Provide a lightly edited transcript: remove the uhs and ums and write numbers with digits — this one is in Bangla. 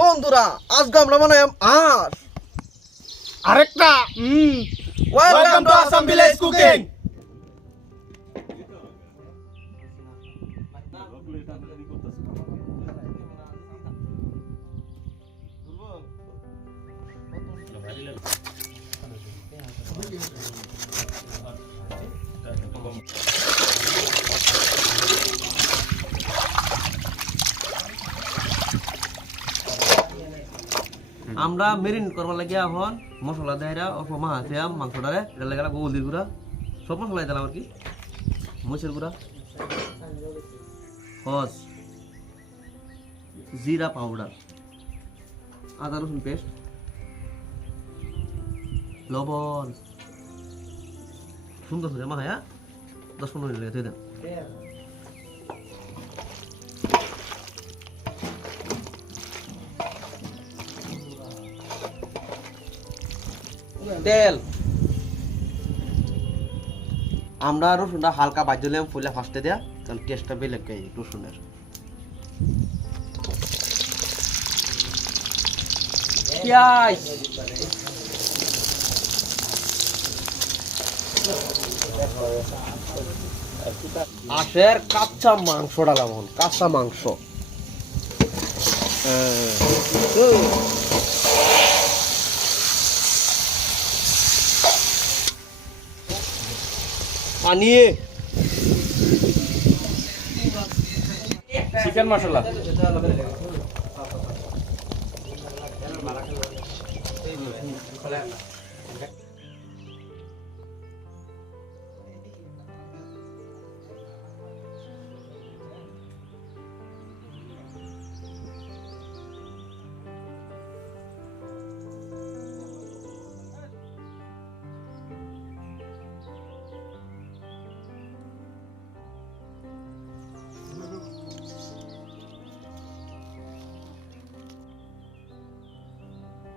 বন্ধুরা আজকে আমরা বানাই আঁশ আরেকটা welcome to Assam village cooking. আমরা মেরিনেট করবার লাগে এখন মশলা দেয়রা অল্প মাছ দিলাম মাংসটারে এটা লাগে হলদির গুঁড়া সব মশলাই দিলাম আর কি, মরিচের গুঁড়া, হস, জিরা পাউডার, আদা রসুন পেস্ট, লবণ, সুন্দর করে মাখায়া 10-15 মিনিট লেগে দেন। তেল আমরা রসুনটা হালকা ভাজলাম ফুলে ফার্স্টে দেয়া, তাহলে টেস্টটা বেলেগ গাই রসুনের। পেঁয়াজ, আশের কাঁচা মাংস ডালাম, কাঁচা মাংস পানিয়ে চিকেন মশলা